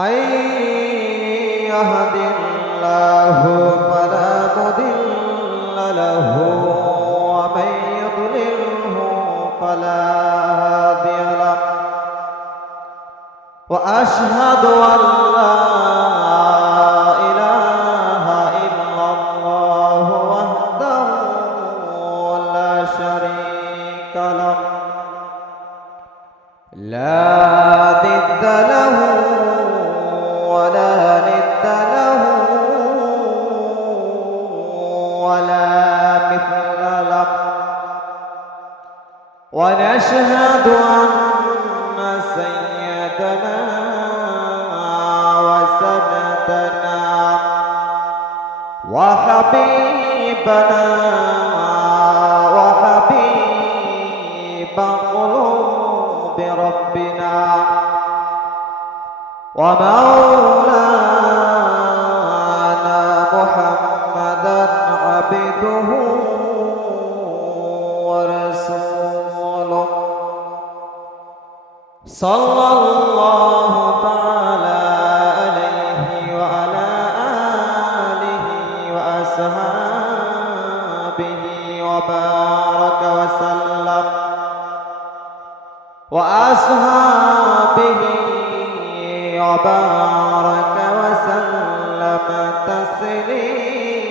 من يهد الله فلا مضل له ومن يضلله فلا هادي له وأشهد أن لا إله إلا الله وحده لا شريك له لا ضد له ولا ند له ولا مثل له ونشهد أن سيدنا وسندنا وحبيبنا وحبيب قلوب ربنا ومولانا محمدا عبده ورسوله صلى الله تعالى عليه وعلى آله وأصحابه وبارك وسلم وأصحابه وبارك وسلم تسليما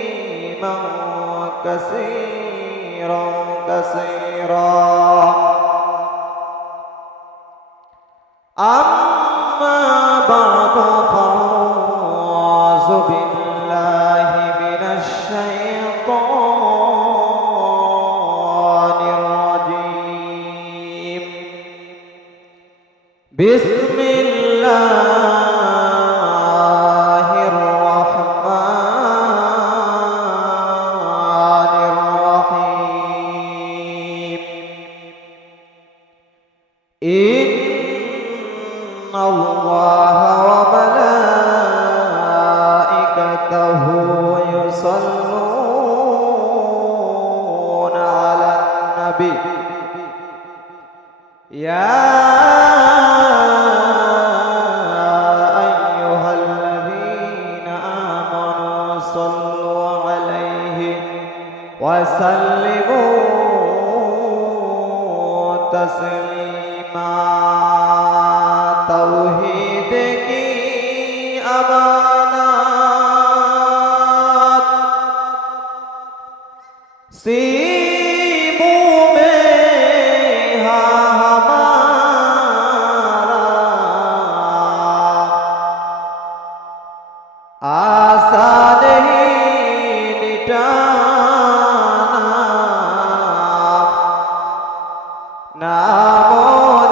كثيرا كثيرا أما بعد فأعوذ بالله من الشيطان الرجيم بسم الله الرحمن الرحيم إن الله وملائكته يصلون على النبي يا أيها الذين آمنوا صلوا عليه وسلموا تسليما توحید کی امانات سیموں میں ہمارا آسان ہی مٹانا نام و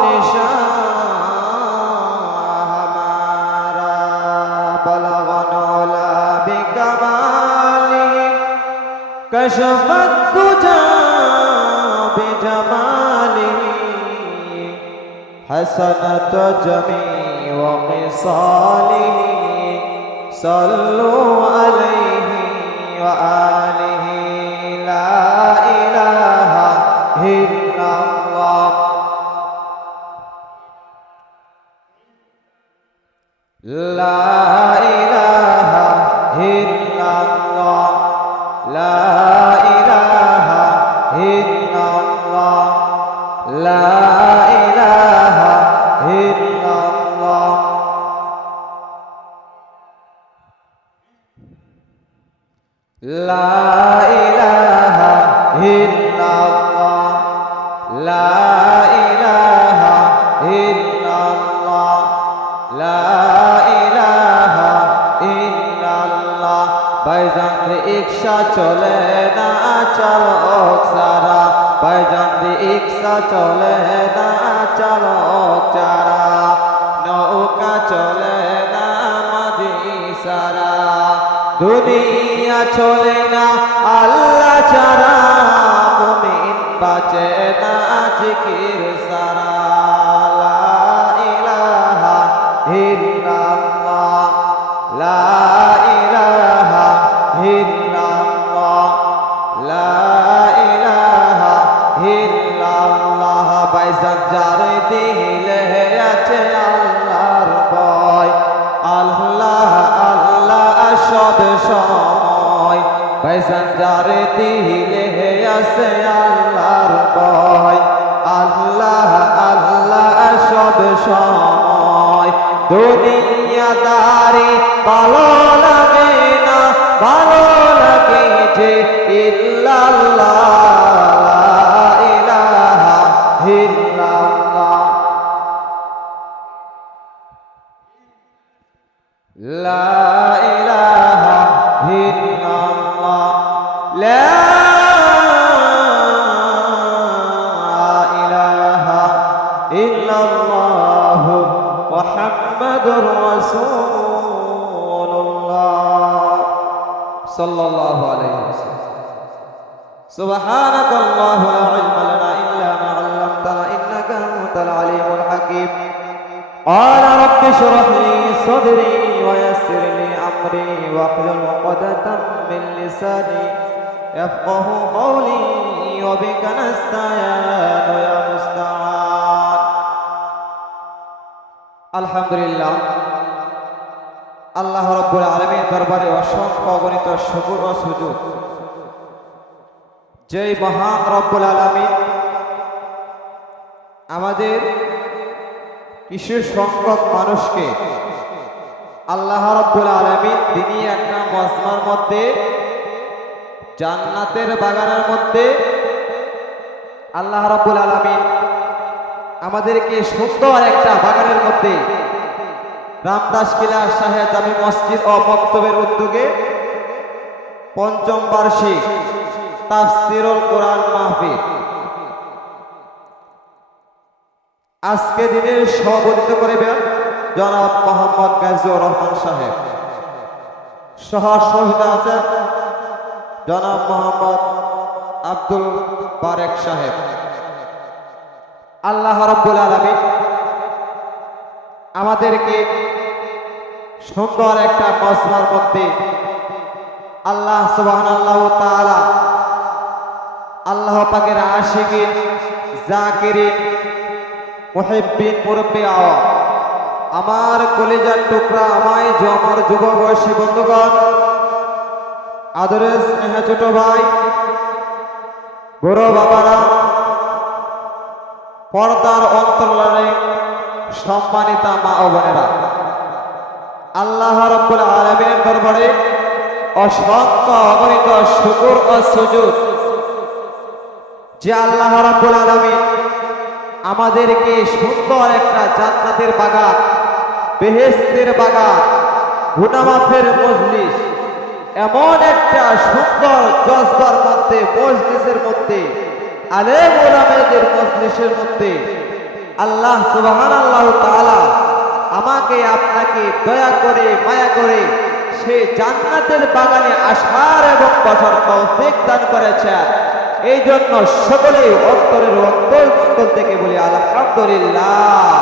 نشان بلغنا بكماله كشف الدجى بجماله حسنت جميع خصاله صلوا عليه وآله لا إله إلا الله لا إله إلا الله لا إله إلا الله لا إله إلا الله لا إله إلا الله لا إله إلا الله لا إله إلا الله ভাইজান রিকশা চলে না চালক সারা ভাইজান রিকশা চলে না চালক চারা নৌকা চলে না মাঝি সারা দুনিয়া চলে না আল্লাহ ছাড়া মুমিন বাঁচে না জিকির সারা লা ইলাহা ইল্লাল্লাহ লা ইলাহা ইল্লাল্লাহ লা ইলাহা ইল্লাল্লাহ ভাইজান যার দিলে আছে আল্লাহর ভয় যার দিলে আছে আল্লাহর ভয়, আল্লাহ আল্লাহ সব সময়। দুনিয়াদারি ভালো লাগে না, ভালো লাগে যে ইল্লাল্লাহ, লা ইলাহা ইল্লাল্লাহ, লা ইলাহা ইল্লাল্লাহ, লা ইলাহা ইল্লাল্লাহ মুহাম্মাদুর রাসূলুল্লাহ সাল্লাল্লাহু আলাইহি ওয়াসাল্লাম। সুবহানাকাল্লাহু লা ইলমা লানা ইল্লা মা 'আল্লামতানা ইন্নাকা আনতাল আলিমুল হাকীম। قال رب اشرح لي صدري ويسر لي أمري واحلل عقدة من لساني يفقه قولي وبك نستعين يا مستعان। আলহামদুলিল্লাহ, আল্লাহ রাব্বুল আলামিনের দরবারে অসংখ্য অগণিত শুকর ও সুজুদ। যেই মহান রব্বুল আলামিন আমাদের কিছু সংখ্যক মানুষকে আল্লাহ রাব্বুল আলামিন তিনি একটা মজমার মধ্যে, জান্নাতের বাগানের মধ্যে আল্লাহ রাব্বুল আলামিন আমাদেরকে সুন্দর একটা বাগানের মধ্যে রামদাস কিলা শাহে জামি মসজিদ ও মক্তবের উদ্যোগে পঞ্চম বার্ষিক তাফসীরুল কোরআন মাহফিল আজকে দিনের সভাপতিত্ব করবেন জনাব মোহাম্মদ গাজীউর রহমান সাহেব। সহ সভাপতি আছেন জনাব মোহাম্মদ আব্দুল বারেক সাহেব। আল্লাহ রাব্বুল আলামিন আমাদেরকে সুন্দর একটা মজমার মধ্যে আল্লাহ সুবহানাল্লাহু তাআলা আল্লাহ পাকের আশিকিন, জাকিরিন, মুহিব্বিন, মুরব্বি আওয়াম, আমার কলিজার টুকরা, আমার যুব বয়সী বন্ধুগণ, আদরের স্নেহ ছোট ভাই, বড় বাবারা, পর্দার অন্তরালে সম্মানিতা মা ও বোনেরা, আল্লাহ রাব্বুল আলামিনের দরবারে অসংখ্য অগণিত শুকর ও সুজুদ যে আল্লাহ রাব্বুল আলামিন আমাদেরকে সুন্দর একটা জান্নাতের বাগান, বেহেশতের বাগান, গুনামাফের মজলিস, এমন একটা সুন্দর জজবার মধ্যে, মজলিসের মধ্যে, আলেম ওলামাদের মজলিসের মধ্যে আল্লাহ সুবহানাল্লাহু তাআলা আমাকে আপনাকে দয়া করে মায়া করে সেই জান্নাতের বাগানে আসার এবং বসার তৌফিক দান করেছেন। এই জন্য সকলেই অন্তরের অন্তঃস্থল থেকে বলি আলহামদুলিল্লাহ।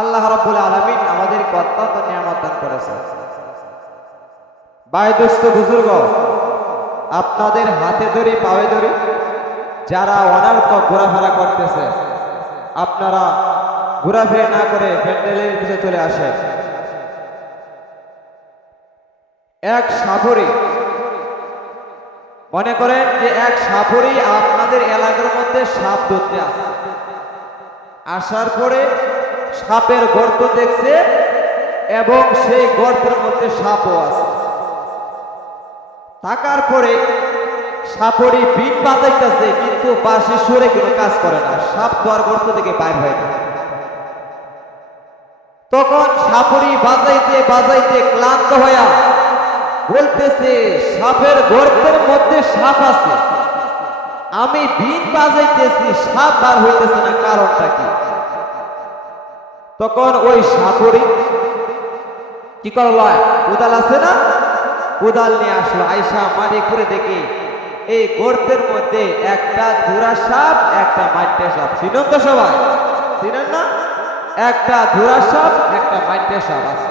আল্লাহ রাব্বুল আলামিন আমাদেরকে অত্যন্ত নিয়ামত দান করেছেন। ভাই দোস্ত বুজুর্গ, আপনাদের হাতে ধরে পায়ে ধরে যারা অনার্থ ঘোরাফেরা করতেছে, আপনারা ঘোরাফেরা না করে প্যান্ডেলের পিছে চলে আসেন। এক সাপুরি, মনে করেন যে এক সাপুরি আপনাদের এলাকার মধ্যে সাপ ধরতে আসে, আসার পরে সাপের গর্ত দেখছে এবং সেই গর্তের মধ্যে সাপও আছে। থাকার পরে সাপুরি বিন বাজাইতেছে, কিন্তু বাঁশি সুরে কোনো কাজ করে না, সাপ তো আর গর্ত থেকে বাইর হয় না। তখন সাপুরি বাজাইতে বাজাইতে ক্লান্ত হইয়া বলতেছে, সাপের গর্তের মধ্যে সাপ আছে, আমি বিন বাজাইতেছি, সাপ বার হইতেছে না, কারণটা কি? তখন ওই সাপুরি কি করলো, কোদাল আছে না, কোদাল নিয়ে আসলো, আইসা মাটি করে দেখে এই গর্তের মধ্যে একটা ধুরা সাপ, একটা মাইটে সাপ। চিনেন তো সবাই? চিনেন না? একটা ধুরা সাপ, একটা মাইটে সাপ আছে।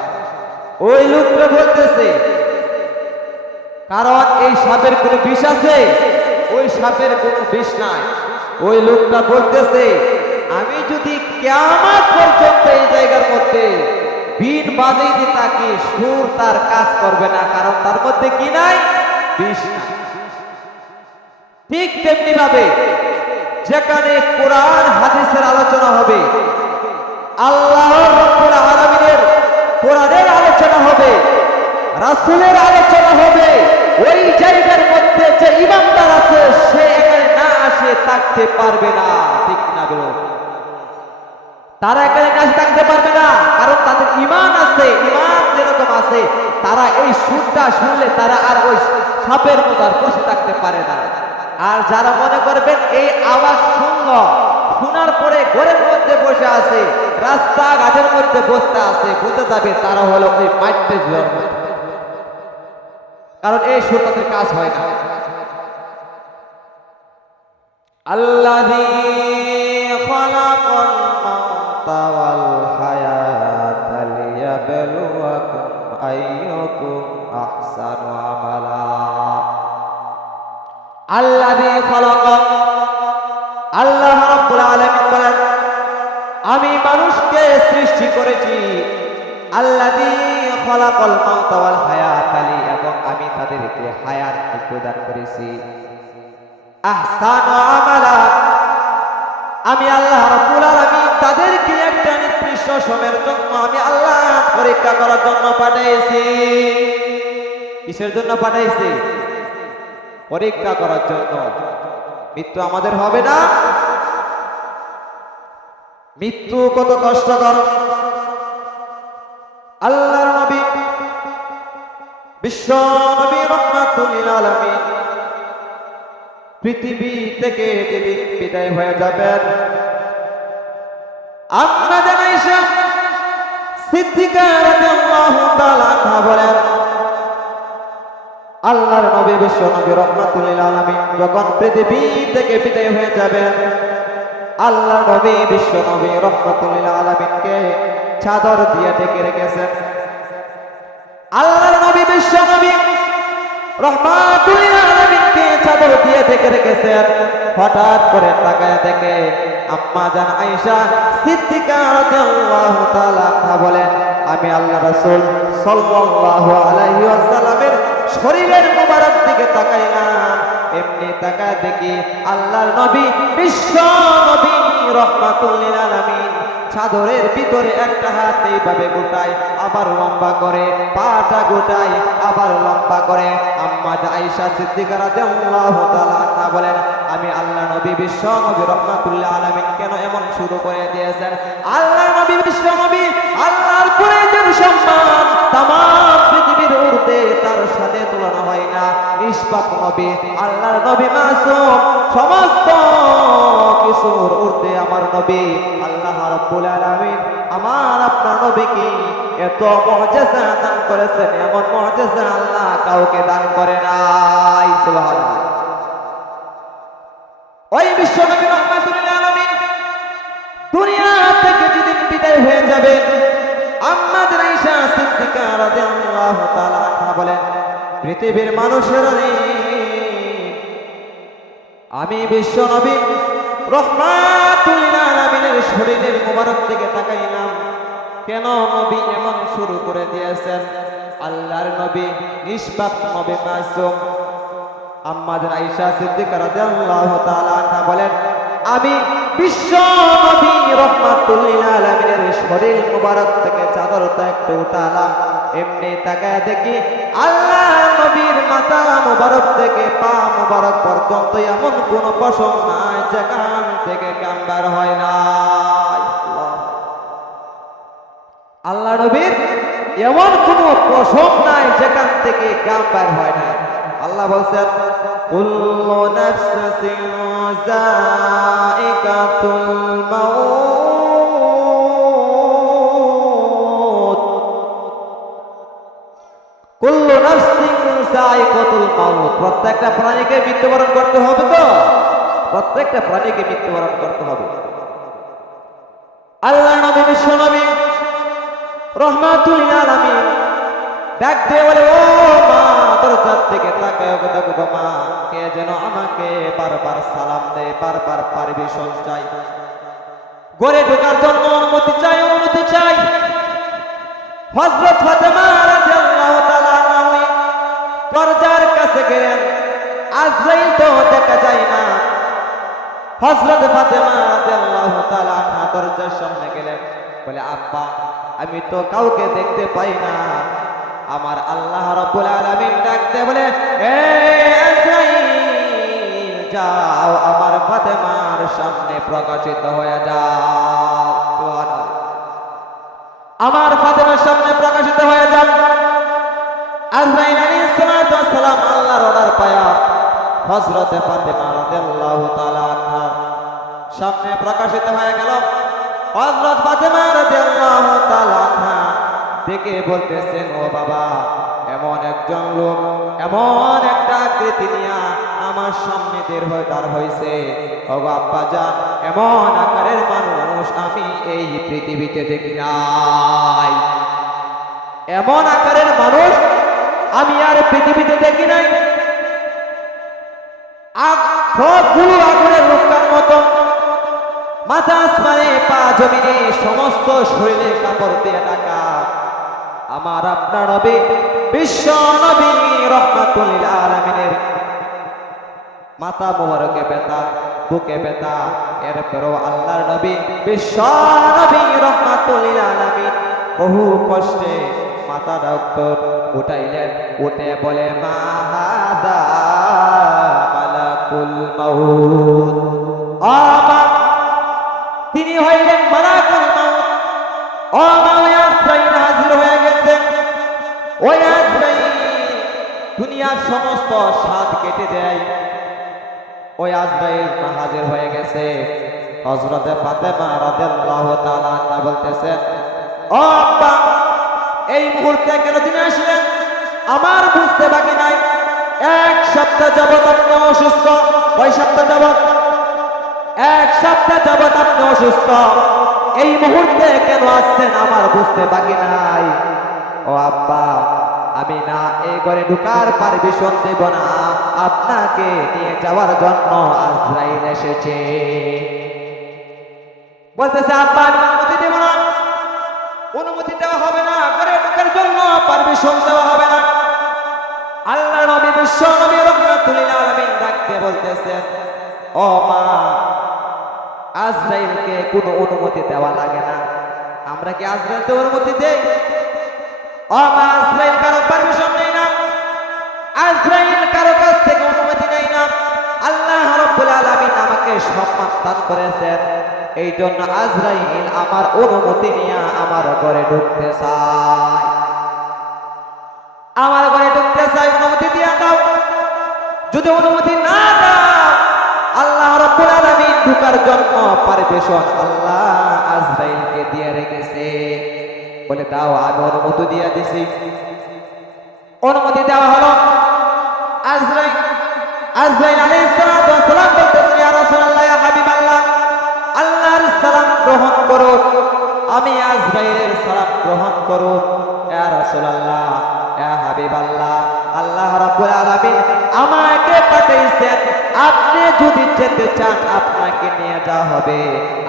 ওই লোকটা বলতেছে, কারণ এই সাপের কোনো বিষ আছে? ওই সাপের কোনো বিষ নাই। ওই লোকটা বলতেছে, আমি যদি কিয়ামত পর্যন্ত এই জায়গার মধ্যে বিন বাজাইতে থাকি, সুর তার কাজ করবে না, কারণ তার মধ্যে কি নাই? বিষ নাই। ঠিক তেমনি ভাবে যেখানে কোরআন হাদিসের আলোচনা হবে, আল্লাহ রাব্বুল আলামিনের কোরআনের আলোচনা হবে, রাসূলের আলোচনা হবে, ওই জায়গার মধ্যে যে ইমানদার আছে সে এখানে না আসে থাকতে পারবে না। ঠিক না বলো? তারা এখানে না থাকতে পারবে না, কারণ তাদের ঈমান আছে। ঈমান যেরকম আছে, তারা এই সুরটা শুনলে তারা আর ওই সাপের মতো আর বসে থাকতে পারে না। আর যারা মনে করবেন এই আওয়াজ শোনার পরে ঘরের মধ্যে বসে আছে, রাস্তাঘাটের মধ্যে বসতে আছে, বুঝতে যাবে তারা হলো ওই মাইটে জন্ম, কারণ এই সুর তাদের কাজ হয় না। আল্লাযী খালাকাল মাউতা ওয়াল হায়াতা লিয়াবলুয়াকুম আইয়ুকুম আহসানু আমালা। আল্লাযী খালাকা, আল্লাহ রাব্বুল আলামিন বলেন আমি মানুষকে সৃষ্টি করেছি। আল্লাযী খালাকাল মাউতা ওয়াল হায়াতা, এবং আমি তাদেরকে হায়াত প্রদান করেছি। আহসানু আমালা, আমি আল্লাহ রাব্বুল আলামিন তাদেরকে একটা নির্দিষ্ট সময়ের জন্য আমি আল্লাহ পরীক্ষা করার জন্য পাঠাইছি। কিসের জন্য পাঠাইছি? পরীক্ষা করার জন্য। মৃত্যু আমাদের হবে না? মৃত্যু কত কষ্টকর। আল্লাহর নবী বিশ্ব নবী রাহমাতুল লিল আলামিন পৃথিবী থেকে যেদিন বিদায় হয়ে যাবেন, আম্মা জান আয়েশা সিদ্দিকা রাদিয়াল্লাহু তাআলা আনহা বলেন আল্লাহর নবী বিশ্ব নবী রাহমাতুল লিল আলামিন যখন পৃথিবী থেকে বিদায় হয়ে যাবেন, আল্লাহর নবী বিশ্ব নবী রাহমাতুল লিল আলামিনকে চাদর দিয়ে ঢেকে রেখেছেন। আল্লাহর নবী বিশ্ব নবী রাহমাতুল লিল আলামিনকে চাদর দিয়ে ঢেকে রেখেছেন। হঠাৎ করে তাকায় দেখে আম্মা জান আয়েশা সিদ্দিকা রাদিয়াল্লাহু তাআলা আনহা বলেন আমি আল্লাহ রাসূল সাল্লাল্লাহু আলাইহি ওয়াসাল্লামের শরীরের মোবারক দিকে তাকাইলাম, এমনি তাকায় দেখি আল্লাহর নবী বিশ্ব নবী রাহমাতুল লিল আলামিন চাদরের ভিতরে একটা হাত এইভাবে গোটায়, আবার লম্বা করে, পাটা গোটায়, আবার লম্বা করে। আম্মা আয়েশা সিদ্দিকা রাদিয়াল্লাহু তাআলা আনহা বলেন আমি আল্লাহ নবী বিশ্ব নবী রাহমাতুল লিল আলামিন কেন এমন শুরু করে দিয়েছেন? আল্লাহ নবী বিশ্ব নবী আল্লাহর কুরাইশের সম্মান तमाम পৃথিবীর ঊর্ধ্বে তার সাথে তুলনা হয় না। নিষ্পাপ নবী, আল্লাহর নবী মাসুম, সমস্ত কিছুর ঊর্ধ্বে আমার নবী। আল্লাহ রাব্বুল আলামিন আমার আপনার নবীকে এত মুআজিজা দান করেছেন, এমন মুআজিজা আল্লাহ কাউকে দান করে নাই। সুবহানাল্লাহ। ওই বিশ্ব নবী রাহমাতুল লিল আলামিন দুনিয়া থেকে যেদিন বিদায় হয়ে যাবেন, আম্মা জান আয়েশা সিদ্দিকা রাদিয়াল্লাহু তাআলা আনহা বলেন পৃথিবীর মানুষেরা রে, আমি বিশ্ব নবী রাহমাতুল লিল আলামিনের শরীরের মোবারক দিকে তাকাইলাম, কেন নবী এমন শুরু করে দিয়েছেন? আল্লাহর নবী নিষ্পাপ নবী মাসুম। আম্মা জান আয়েশা সিদ্দিকা রাদিয়াল্লাহু তাআলা আনহা বলেন আমি বিশ্ব নবী রাহমাতুল লিল আলামিনের শরীর মোবারক থেকে চাদরটা একটু উঠালাম, এমনি তাকায় দেখি আল্লাহ নবীর মাথা মোবারক থেকে পা মোবারক পর্যন্ত এমন কোন পশম নাই যেখান থেকে ঘাম বের হয় না। আল্লাহ নবীর এমন কোন পশম নাই যেখান থেকে ঘাম বের হয় না। আল্লাহ বলছেন কুল্লু নাফসিন যায়িকাতুল মাউত, কুল্লু নাফসিন যায়িকাতুল মাউত, প্রত্যেকটা প্রাণীকে মৃত্যুবরণ করতে হবে। তো প্রত্যেকটা প্রাণীকে মৃত্যুবরণ করতে হবে। আল্লাহ নবী বিশ্ব নবী রাহমাতুল লিল আলামিন ডাক দিয়ে বলে ও মা, দরজার থেকে তাকায় দেখো গো মা, কে যেন আমাকে বারবার সালাম দেয়, বারবার পারমিশন চাই, ঘরে ঢোকার জন্য অনুমতি চাই, অনুমতি চাই। হযরত ফাতেমা রাদিয়াল্লাহু তাআলা আনহা দরজার কাছে গেলেন, আজরাইল তো দেখা যায় না। হযরত ফাতেমা রাদিয়াল্লাহু তাআলা আনহা দরজার সামনে গেলেন, বলে আব্বা আমি তো কাউকে দেখতে পাই না। আমার আল্লাহ রাব্বুল আলামিন ডাকতে বলে, এ আজরাইল যাও আমার ফাতেমার সামনে প্রকাশিত হয়ে যাও। সুবহানাল্লাহ। আমার ফাতেমার সামনে প্রকাশিত হয়ে যান। আজরাইল আলাইহিস সালাতু ওয়াস সালাম আল্লাহর অর্ডার পায়া হযরত ফাতেমা রাদিয়াল্লাহু তাআলা আনহার সামনে প্রকাশিত হয়ে গেল। হযরত ফাতেমা রাদিয়াল্লাহু তাআলা আনহা দেখে বলতেছেন, ও বাবা, এমন একজন লোক এমন একটা আকৃতি নিয়ে আমার সামনে দাঁড় হয়েছে। ও আব্বা জান, এমন আকারের মানুষ আমি এই পৃথিবীতে দেখি নাই। এমন আকারের মানুষ আমি আর পৃথিবীতে দেখি নাই। আগুনের রূপকার মতো, মাথা আসমানে পা জমিনে, সমস্ত শরীরে কাপড় দিয়ে ঢাকা আমার আপনার নবী বিশ্ব নবী রাহমাতুল লিল আলামিনের মাথা মোবারকে ব্যথা, বুকে ব্যথা, এরপরও আল্লাহর নবী বিশ্ব নবী রাহমাতুল লিল আলামিন বহু কষ্টে মাথা ডক্টর উঠাইলেন। উঠে বলে, মা হাদা মালাকুল মাউত। তিনি হইলেন মালাকুল মাউত। ও মা, ওই আজরাইল হাজির হয়ে গেছে। ওই আজরাইল দুনিয়ার সমস্ত স্বাদ কেটে দেয়। ওই আজরাইল হাজির হয়ে গেছে। হযরত ফাতেমা রাদিয়াল্লাহু তাআলা আনহা বলতেছেন, ও আব্বা, এই মুহূর্তে কেন তিনি আসলেন আমার বুঝতে বাকি নাই। এক সপ্তাহ যাবত আপনি অসুস্থ। কয় সপ্তাহ যাবত? এক সপ্তাহ যাবত আপনি অসুস্থ। এই মুহূর্তে কেন আসছেন আমার বুঝতে বাকি নাই। ও আব্বা, আমি না এই ঘরে ঢুকার পারমিশন দেব না। আপনাকে নিয়ে যাওয়ার জন্য আজরাইল এসেছে। বলতেছে, আব্বা আমি অনুমতি দেব না। অনুমতি দেওয়া হবে না, ঘরে ঢোকার জন্য পারমিশন দেওয়া হবে না। আল্লাহ নবী বিশ্ব নবী রাহমাতুল লিল আলামিন ডাকতে বলতেছেন, ও মা, আজরাইলকে কোনো অনুমতি দেওয়া লাগে না। আমরা কি আজরাইলকে অনুমতি দেই? ও মা, আজরাইল কারো পারমিশন নেই না। আজরাইল কারো কাছ থেকে অনুমতি নেই না। আল্লাহ রাব্বুল আলামিন আমাকে সম্মান দান করেছেন, এই জন্য আজরাইল আমার অনুমতি নিয়ে আমার ঘরে ঢুকতে চায়। আমার ঘরে ঢুকতে চাই, অনুমতি দিয়ে দাও। যদি অনুমতি না দাও, আল্লাহ রাব্বুল আলামিন ঢুকার জন্য পারমিশন আল্লাহ আজরাইলকে দিয়ে রেখেছে। বলে, দাও, আমি অনুমতি দিয়ে দিছি। অনুমতি দেওয়া হলো। আজরাইল আলাইহিস সালাতু ওয়াস সালাম বলতেছেন, ইয়া রাসূলুল্লাহ, ইয়া হাবিবাল্লাহ, আল্লাহর সালাম গ্রহণ করুন। আমি আজরাইলের সালাম গ্রহণ করুন। ইয়া রাসূলুল্লাহ, ইয়া হাবিবাল্লাহ, আল্লাহ রাব্বুল আলামিন আমাকে পাঠাইছেন। আপনি যদি যেতে চান আপনাকে নিয়ে যাওয়া হবে,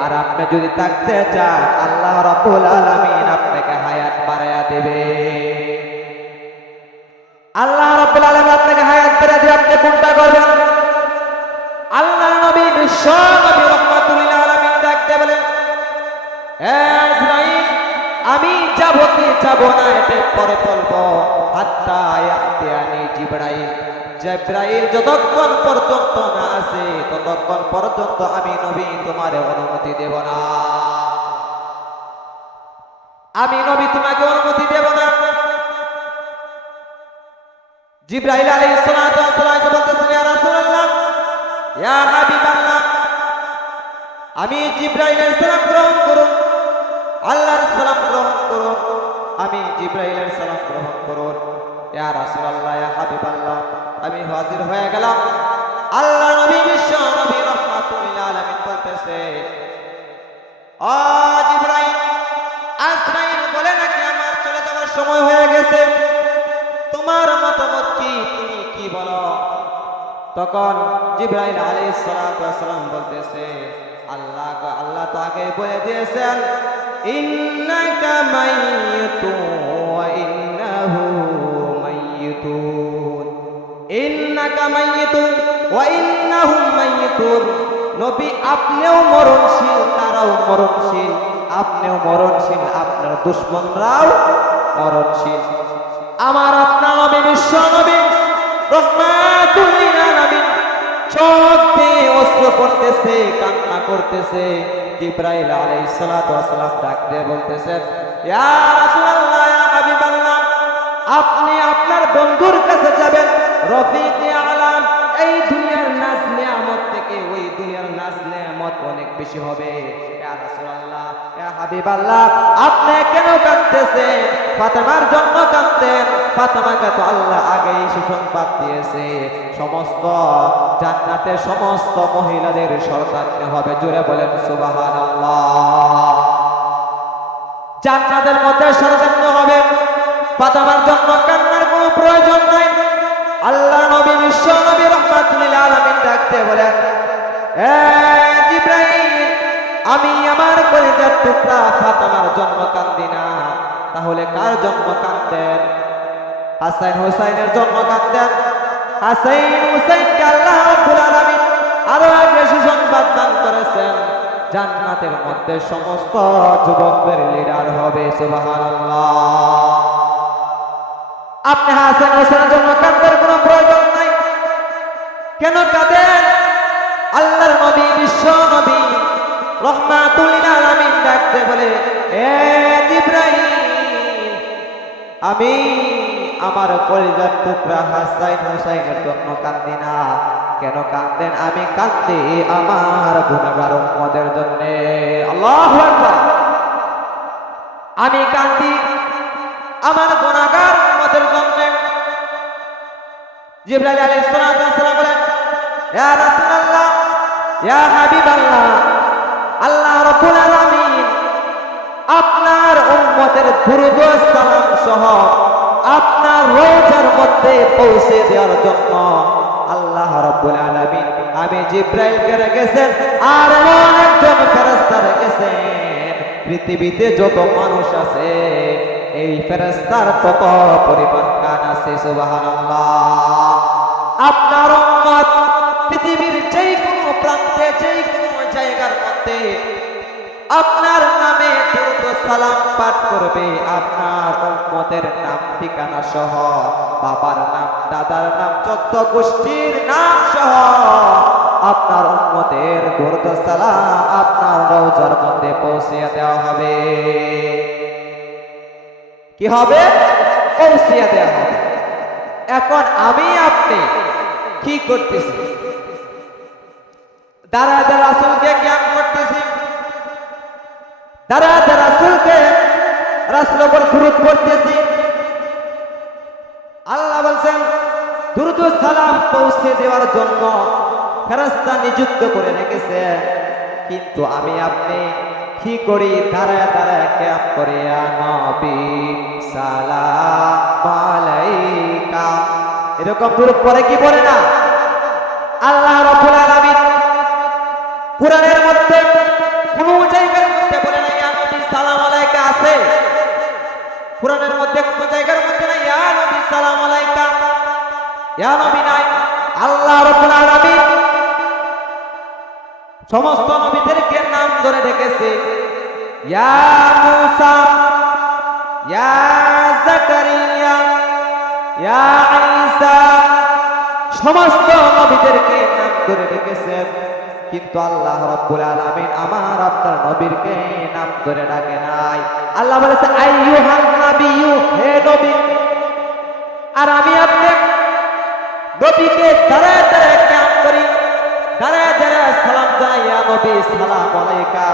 আর আপনি যদি থাকতে চান আল্লাহ রাব্বুল আলামিন আপনাকে হায়াত বাড়ায়া দেবে। আল্লাহ রাব্বুল আলামিন আপনাকে হায়াত বাড়ায়া দিয়ে আপনি কোনটা করবেন? আল্লাহ নবী বিশ্ব নবী রাহমাতুল লিল আলামিন ডাকতে বলেন, হে আজরাইল, আমি যাব কি যাব না এটা পরে বলবো। হাত্তা ইয়াতিয়ানি জিবরাইল। জিবরাইল যতক্ষণ পর্যন্ত না আসে ততক্ষণ পর্যন্ত আমি নবী তোমার অনুমতি দেব না। আমি নবী তোমাকে অনুমতি দেব না। জিবরাইল আলাইহিস সালাতু ওয়াস সালাম বলতেছেন, ইয়া রাসূলুল্লাহ, ইয়া হাবিবাল্লাহ, আমি জিবরাইলের সালাম গ্রহণ করুন। আল্লাহর সালাম গ্রহণ করুন। আমি জিবরাইলের সালাম গ্রহণ করুন। ইয়া রাসূলুল্লাহ, ইয়া হাবিবাল্লাহ, আমি হাজির হয়ে গেলাম। আল্লাহ নবী বিশ্ব নবী রাহমাতুল লিল আলামিন বলতেছে, ও জিবরাইল, আজরাইল বলে নাকি আমার চলে যাওয়ার সময় হয়ে গেছে। তোমার মতামত কি? তুমি কি বলো? তখন জিবরাইল আলাইহিস সালাতু ওয়াস সালাম বলতেছে, আল্লাহ তো আগে বলে দিয়েছেন, ইন্নাকা মাইয়িতুন মৃত্যুর। নবী আপনিও মরণশীল, তারাও মরণশীল, আপনিও মরণশীল, আপনার দুশমনরাও মরণশীল। আমার আপনার নবী বিশ্ব নবী রহমাতুল লিল আলামিন চোখ দিয়ে অশ্রু পড়তেছে, কান্না করতেছে। জিবরাইল আলাইহিস সালাতু ওয়াস সালাম ডাক দিয়ে বলতেছেন, ইয়া রাসূলুল্লাহ, ইয়া হাবিবাল্লাহ, আপনি আপনার বন্ধুর কাছে যাবেন, রফিকে আলাম। এই দুনিয়ার নাজ নিয়ামত থেকে ওই দুনিয়ার নাজ নিয়ামত অনেক বেশি হবে। ইয়া রাসূলুল্লাহ, ইয়া হাবিবাল্লাহ, আপনি কেন কাঁদতেছেন? ফাতেমার জন্য কাঁদতেন। ফাতেমাকে তো আল্লাহ আগেই সুসংবাদ দিয়েছে, সমস্ত জান্নাতের সমস্ত মহিলাদের সন্তান হবে। জোরে বলেন সুবহানাল্লাহ। জান্নাতের মধ্যে সন্তান হবে। ফাতেমার জন্য কান্নার কোনো প্রয়োজন নাই। আল্লাহ নবী বিশ্ব নবী রহমাতুল লিল আলামিন ডাকতে বলেন, এ জিবরাইল, আমি আমার কলিজার টুকরা ফাতেমার জন্য কাঁদি না, তাহলে কার জন্য কাঁদতেন? হাসান হুসাইনের জন্য কাঁদতেন। হাসান হুসাইনকে আল্লাহ রাব্বুল আলামিন আরো আগে সুসংবাদ দান করেছেন, জান্নাতের মধ্যে সমস্ত যুবকদের লিডার হবে। সুবহানাল্লাহ। আপনি হাসান হোসেনের জন্য কাঁদার কোনো প্রয়োজন নাই। কেন কাঁদেন? আল্লাহর নবী বিশ্ব নবী রহমাতুল লিল আলামিন ডাকতে বলে, এ জিবরাইল, আমি আমার কলিজার টুকরা হাসান হোসেনের জন্য কাঁদি না। কেন কাঁদেন? আমি কাঁদি আমার গুনাহগার উম্মতের জন্য। আল্লাহু আকবার। আমি কাঁদি আমার গুনাহগার উম্মতের জন্য। জিবরাইল আলাইহিস সালাম বলেন, ইয়া রাসূলুল্লাহ, ইয়া হাবিবাল্লাহ, আল্লাহ রাব্বুল আলামিন আপনার উম্মতের দুরূদ ও সালাম সহ আপনার রওজার মধ্যে পৌঁছে দেওয়ার জন্য আল্লাহ রাব্বুল আলামিন আমি জিবরাইলকে রেখেছেন, আর এমন একজন ফেরেশতা রেখেছেন, পৃথিবীতে যত মানুষ আছে এই ফেরেশতার তত পরিমাণ কান আছে। সুবহানাল্লাহ। আপনার উম্মত পৃথিবীর যে কোনো প্রান্তে, যে কোনো জায়গার মধ্যে আপনার নামে দুরূদ ও সালাম পাঠ করবে। আপনার উম্মতের নাম ঠিকানা সহ, বাবার নাম, দাদার নাম, 14 গোষ্ঠীর নাম সহ আপনার উম্মতের দুরূদ ও সালাম আপনার রওজার মধ্যে পৌঁছে দেওয়া হবে। কি হবে? পৌঁছে দেওয়া হবে। এখন আমি আপনি কি করতেছি? দাঁড়ায় দাঁড়ায় রাসূলকে জ্ঞান করতেছি, দাঁড়ায় দাঁড়ায় রাসূলকে, রাসূলের উপর দুরূদ পড়তেছি। আল্লাহ বলছেন দুরূদ ও সালাম পৌঁছে দেওয়ার জন্য ফেরেশতা নিযুক্ত করে রেখেছে, কিন্তু আমি আপনি কি করি? দাঁড়ায় দাঁড়ায় ক্যাম করে, ইয়া নবী সালাম আলাইকা, এরকম দুরূদ পড়ে কি পড়ে না? আল্লাহ রাব্বুল আলামিন কুরআনের মধ্যে কোন জায়গার মধ্যে বলে না ইয়া নবী সালাম আলাইকা আছে? কুরআনের মধ্যে কোন জায়গার মধ্যে না ইয়া নবী সালাম আলাইকা, ইয়া নবী নাই। আল্লাহ রাব্বুল আলামিন সমস্ত নবীদেরকে নাম ধরে ডেকেছে, ইয়া মূসা, ইয়া জাকারিয়া, ইয়া ঈসা, সমস্ত নবীদেরকে নাম ধরে ডেকেছেন, কিন্তু আল্লাহ রাব্বুল আলামিন আমার আপনার নবীরকে নাম ধরে ডাকে নাই। আল্লাহ বলেছে আইয়ুহান নাবিয়্যু, হে নবী। আর আমি আপনি নবীকে দাঁড়ায় দাঁড়ায় কাম করি, দাঁড়ায় দাঁড়ায় সালাম জানাই, ইয়া নবী সালাম আলাইকা।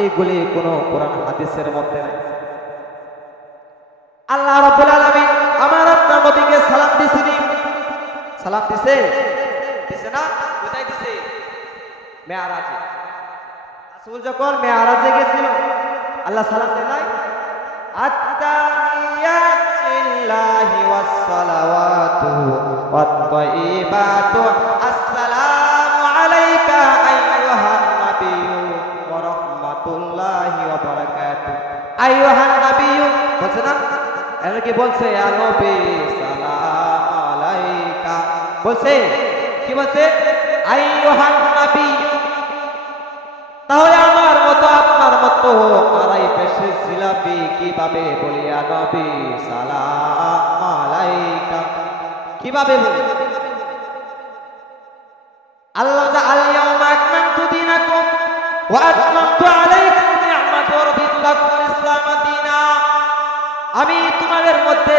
এইগুলি কোনো কোরআন হাদিসের মধ্যে নাই। আল্লাহ রাব্বুল আলামিন আমার আপনার নবীকে সালাম দিছেন, সালাম দিছে, দিছে না? কোথায় দিছে? মেরাজে। রাসূল যখন মেরাজে গেছিল আল্লাহ সালাম দেন নাই? আত-তাহিয়াতু লিল্লাহি ওয়াস সালাওয়াতু ওয়াত তাইয়িবাতু, আসসালামু আলাইকা আইয়ুহান নাবিয়্যু ওয়া রাহমাতুল্লাহি ওয়া বারাকাতুহু। আইয়ুহান নাবিয়্যু বলছে না? এর কি বলছে? ইয়া নবী সালাম আলাইকা বলছে। কি বলছে? আইয়ুহান নবী, তাহলে আমার মতো আপনার মতো আড়াই পেশে জিলাপি কিভাবে বলিয়া নবী সালাম আলাইকা, কিভাবে বলি? আল্লাহ যা আল ইয়াউমা আকমালতু দীনাকুম ওয়া আতমামতু আলাইকুম নি'মাতি ওয়া রাদিতু লাকুম ইসলাম দীনা। আমি তোমাদের মধ্যে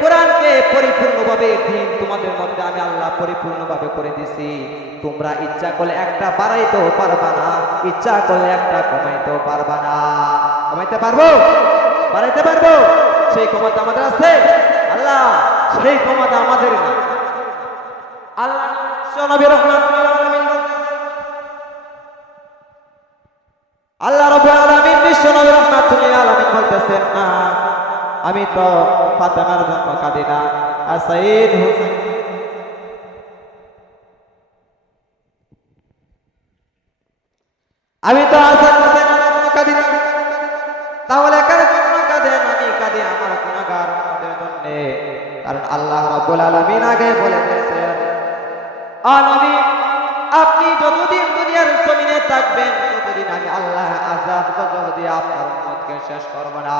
কোরআনকে পরিপূর্ণভাবে দিন তোমাদের মধ্যে আমি আল্লাহ পরিপূর্ণভাবে করে দিছি। তোমরা ইচ্ছা করলে একটা বাড়াইতেও পারবা না, ইচ্ছা করলে একটা কমাইতেও পারবা না। কমাইতে পারবো? বাড়াইতে পারবো? সেই ক্ষমতা আমাদের আছে? আল্লাহ সেই ক্ষমতা আমাদের না। আল্লাহ নবী রাহমাতুল্লাহ আলামিন, আল্লাহ রাব্বুল আলামিন বিশ্ব নবী রাহমাতুল্লাহ আলামিন বলতেছেন, না আমি তো ফাতেমার জন্য কাঁদি না, আর সাইয়্যিদ হোসেন, আমি তো হাসান হোসেনের জন্য কাঁদি না। তাহলে কার জন্য কাঁদেন? আমি কাঁদি আমার গুনাহগার উম্মতের জন্য। কারণ আল্লাহ রাব্বুল আলামিন আগে বলে দিয়েছেন, ও নবী আপনি যতদিন দুনিয়ার জমিনে থাকবেন ততদিন আমি আল্লাহ আযাব গজব দিয়ে আপনার উম্মতকে শেষ করব না।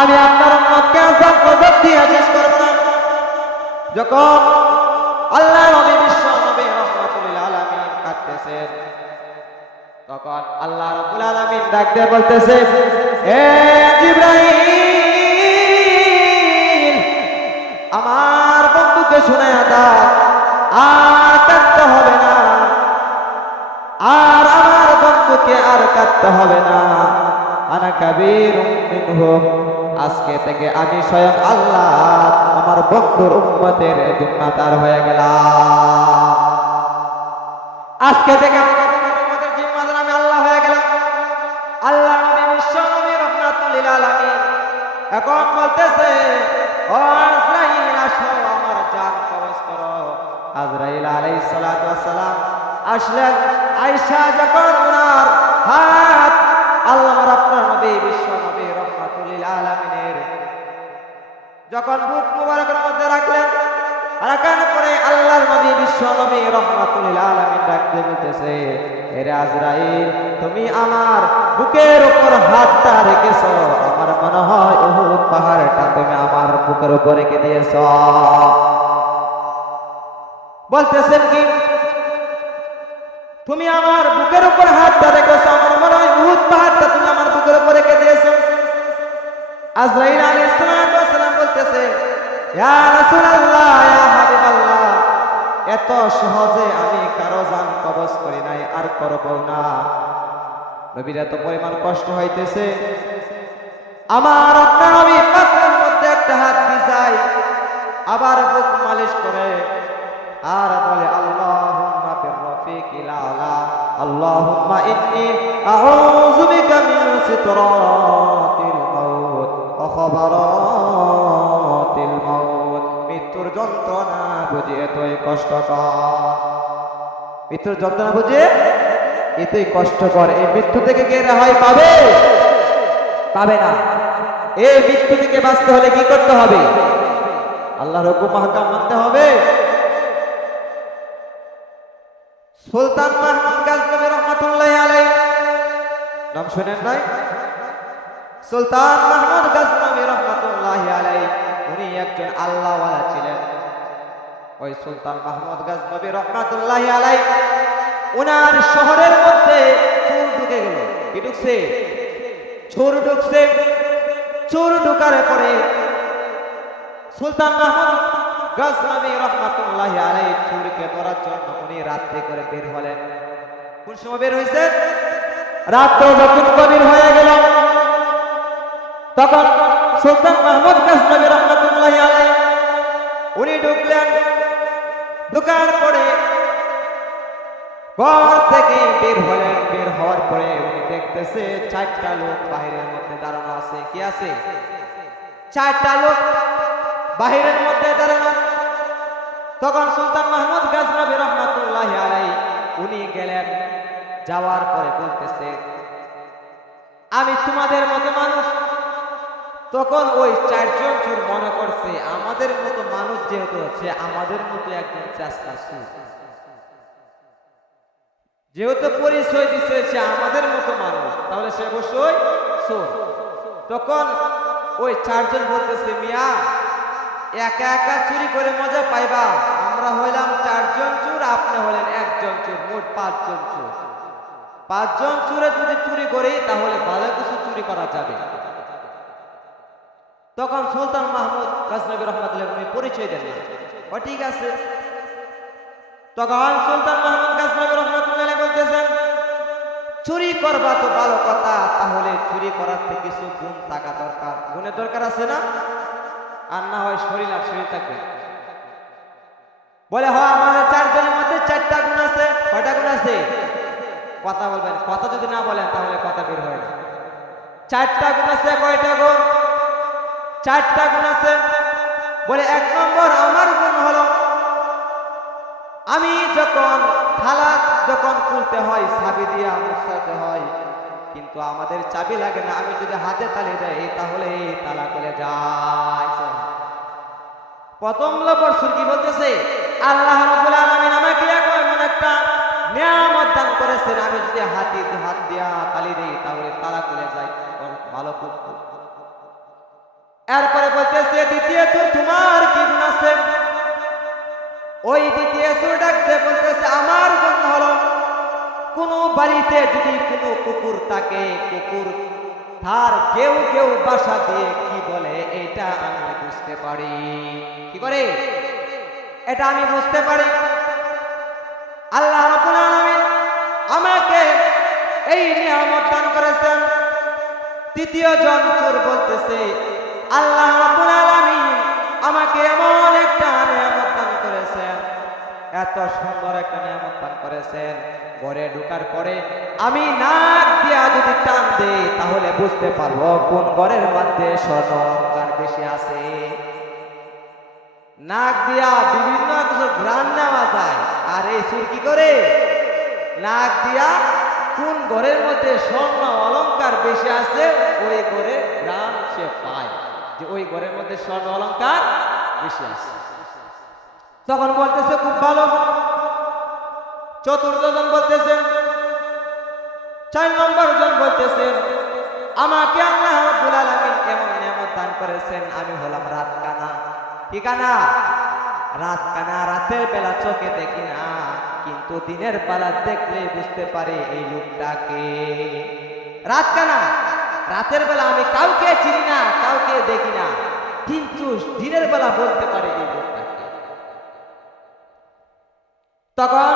আমি আপনার উম্মতকে আযাব গজব দিয়ে শেষ করব না। যখন আল্লাহ নবী বিশ্ব নবী রাহমাতুল আলামিন কাঁদতেছেন, তখন আল্লাহ রাব্বুল আলামিন ডাক দিয়ে বলতেছে, হে জিবরাইল আমার বন্ধুকে শুনায়া দাও, আর কাঁদতে হবে না, আর আমার বন্ধুকে আর কাঁদতে হবে না। আনা কাবীরুম মিনহুম, আজকে থেকে আমি স্বয়ং আল্লাহ আমার বন্ধুর উম্মতের জিম্মাদার হয়ে গেলাম। আজকে থেকে আমার উম্মতের জিম্মাদার আমি আল্লাহ হয়ে গেলাম। আল্লাহ নবী বিশ্ব নবী রাহমাতুল লিল আলামিন এখন বলতেছে, ও আজরাইল আসো আমার জান কবজ করো। আজরাইল আলাইহিস সালাতু ওয়াস সালাম আসলেন। আয়েশা যখন ওনার হাত আল্লাহর আপনার নবী বিশ্ব নবী রাহমাতুল লিল আলামিনের যখন বুক মুবারকের মধ্যে রাখলেন, রাখার পরে আল্লাহর নবী বিশ্ব নবী রাহমাতুল লিল আলামিন ডাক দিয়ে বলতেছে, হে আজরাইল তুমি আমার বুকের উপর হাতটা রেখেছো, আমার মনে হয় উহুদ পাহাড়টা তুমি আমার বুকের উপর রেখে দিয়েছো। বলতেছেন কি তুমি আমার বুকের উপর হাতটা রেখেছো, আমার মনে হয় উহুদ পাহাড়টা তুমি আমার বুকের উপর রেখে দিয়েছো। আজরাইল আলাইহিস সালাতু ওয়াস সালাম বলতেছে, ইয়া রাসূলুল্লাহ ইয়া হাবিবাল্লাহ, এত সহজে আমি কারো জান কবজ করি নাই, আর করব না। নবীর এত পরিমাণ কষ্ট হইতেছে, আমার আপনার নবী পাত্রের মধ্যে একটা হাত ভিজায়, আবার বুক মালিশ করে, আর বলে আল্লাহুম্মা বিররফিকিল আলা, আল্লাহুম্মা ইন্নী আউযু বিকা মিন সিতরাতিল মাউত ওয়া খাবারাতিল মাউত। মৃত্যুর যন্ত্রণা বুঝে এতই কষ্টকর, মৃত্যুর যন্ত্রণা বুঝে এতই কষ্টকর। এই মৃত্যু থেকে কে রেহাই পাবে? পাবে না। এই মৃত্যু থেকে বাঁচতে হলে কি করতে হবে? আল্লাহর হুকুম মাহকাম মানতে হবে। সুলতান মাহমুদ গাজনবী রাহমাতুল্লাহি আলাইহি, নাম শুনেন নাই? সুলতান মাহমুদ গাজনবী রাহমাতুল্লাহি আলাইহি উনি একজন আল্লাহওয়ালা ছিলেন। ওই সুলতান মাহমুদ গাজনবী রাহমাতুল্লাহি আলাইহি ওনার শহরের মধ্যে চোর ঢুকে গেল। কি ঢুকছে? চোর ঢুকছে। চোর ঢুকার পরে সুলতান মাহমুদ গাজনবী রাহমাতুল্লাহি আলাইহি চোরকে ধরার জন্য উনি রাত্রে করে বের হলেন। কোন সময় বের হয়েছে? রাত যখন গভীর হয়ে গেল, তখন সুলতান মাহমুদ গাজনবী রাহমাতুল্লাহি আলাইহি উনি ঢুকলেন। ঢুকার পরে ঘর থেকে বের হলেন। বের হওয়ার পরে উনি দেখতেছে চারটা লোক বাহিরের মধ্যে দাঁড়ানো আছে। কি আছে? চারটা লোক বাহিরের মধ্যে দাঁড়ানো। তখন সুলতান মাহমুদ গাজনবী রাহমাতুল্লাহি আলাইহি উনি গেলেন। যাওয়ার পরে বলতেছে, আমি তোমাদের মতো মানুষ, তখন ওই চারজন চোর মনে করছে আমাদের মতো মানুষ যেহেতু সে আমাদের মতো একজন চেষ্টা চোর, যেহেতু পরিচয় দিচ্ছে সে আমাদের মতো মানুষ, তাহলে সে অবশ্যই চোর। তখন ওই চারজন বলতেছে মিয়া একা একা চুরি করে মজা পাইবা, আমরা হইলাম চারজন চোর, আপনি হলেন একজন চোর, মোট পাঁচজন চোর। পাঁচজন চোরে যদি চুরি করি তাহলে ভালো কিছু চুরি করা যাবে। তখন সুলতান মাহমুদ গজনবী রহমাতুল্লাহ পরিচয় দেন না, ঠিক আছে। তখন সুলতান মাহমুদ গজনবী রহমাতুল্লাহ বলতেছেন চুরি করবা তো ভালো কথা, তাহলে চুরি করার থেকে কিছু গুণ থাকা দরকার, গুণের দরকার আছে না? আর না হয় শরীর আর শরীর থাকবে। বলে হয় আমাদের চারজনের মধ্যে চারটা গুণ আছে। কয়টা গুণ আছে? কথা বলবেন, কথা যদি না বলেন তাহলে কথা বের হয় না। চারটা গুণ আছে। কয়টা গুণ? চারটা গুণ আছে। বলে এক নম্বর আমার গুণ হলো আমি যখন থালা যখন খুলতে হয় চাবি দিয়ে মুছাতে হয়, কিন্তু আমাদের চাবি লাগে না, আমি যদি হাতে তালি দেয় তাহলে তালা খুলে যায়। প্রথম নম্বর সুর কি বলতেছে? আল্লাহ রাব্বুল আলামিন আমাকে এমন একটা নিয়ামত দান করেছেন, আমি যদি হাত দিয়া তালি দেই তাহলে তালা খুলে যায়। ভালো খুব। এরপরে বলতেছে দ্বিতীয় সুর তোমার কি গুণ আছে? ওই দ্বিতীয় সুর ডাকতে বলতেছে আমার গুণ হলো কোন বাড়িতে যদি কোনো কুকুর থাকে, কুকুর তার কেউ কেউ বাসা দিয়ে কি বলে এটা আমি বুঝতে পারি। কি করে? এটা আমি বুঝতে পারি। আল্লাহ রাব্বুল আলামিন আমাকে এই নিয়ামত দান করেছেন। তৃতীয় জন চোর বলতেছে আল্লাহ রাব্বুল আলামিন আমাকে এমন একটা নিয়ামত দান করেছেন, এত সুন্দর একটা নিয়ামত দান করেছেন, ঘরে ঢোকার পরে আমি নাক দিয়া যদি টান দেই তাহলে বুঝতে পারবো কোন ঘরের মধ্যে স্বর্ণ অলংকার বেশি আছে। নাক দিয়া বিভিন্ন কিছু ঘ্রাণ নেওয়া যায়। আর এই চোর কি করে? নাক দিয়া কোন ঘরের মধ্যে স্বর্ণ অলংকার বেশি আছে ওই ঘরে ঘ্রাণ সে পায়, যে ওই ঘরের মধ্যে স্বর্ণ অলংকার বেশি আছে। তখন বলতেছে খুব ভালো। চতুর্থ জন বলতেছেন, 4 নম্বর জন বলতেছেন আমাকে আল্লাহ রাব্বুল আলামিন কেমন নিয়ামত দান করেছেন, আমি হলাম রাত কানা। কি কানা? রাত কানা। রাতের বেলা চোখে দেখি না, কিন্তু দিনের বেলা দেখলে বুঝতে পারে এই লোকটাকে। রাত কানা, রাতের বেলা আমি কাউকে চিনি না, কাউকে দেখি না, কিন্তু দিনের বেলা বলতে পারে এই লোকটাকে। তখন